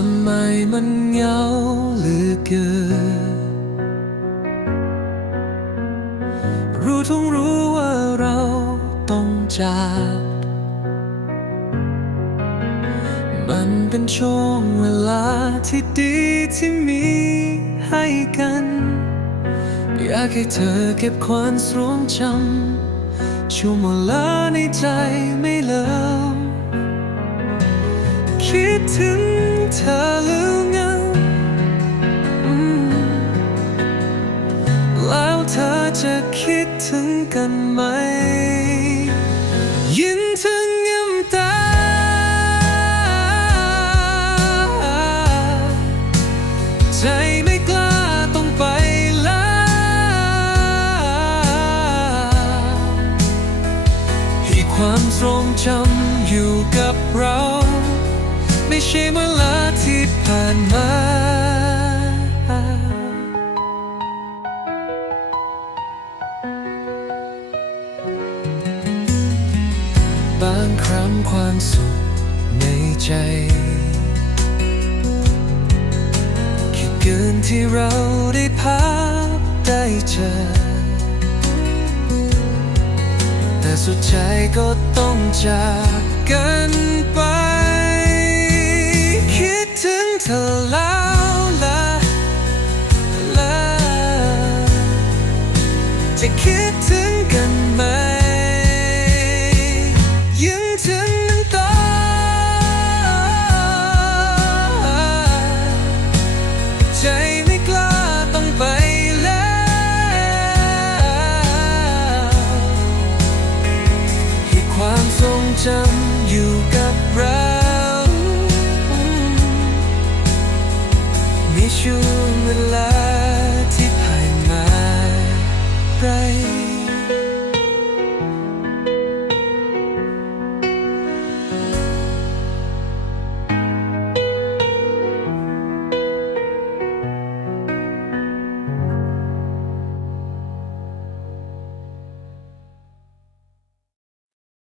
ำไมมันเหงาเหลือเกิน รู้ทุกรู้ว่าเราต้องจาก มันเป็นช่วงเวลาที่ดีที่มีให้กัน อยากให้เธอเก็บความทรงจำช่วงเวลาในใจไม่เลิมคิดถึง เธอหรือไงอืมแล้วเธอจะคิดถึงกันไหม ยินถึงน้ำตา ใจไม่กล้าต้องไปแล้วให้ความทรงจำอยู่กับเรา ไม่ใช่เวลาที่ผ่านมาบางครั้งความสุขในใจ คิดเกินที่เราได้พักได้เจอ แต่สุดท้ายก็ต้องจากกันไป เธอแล้วละละจะคิดถึงกันไหมยังถึงน้ำตาใจไม่กล้าต้องไปแล้ว ให้ความทรงจำอยู่กับเรา มีช่วงเวลา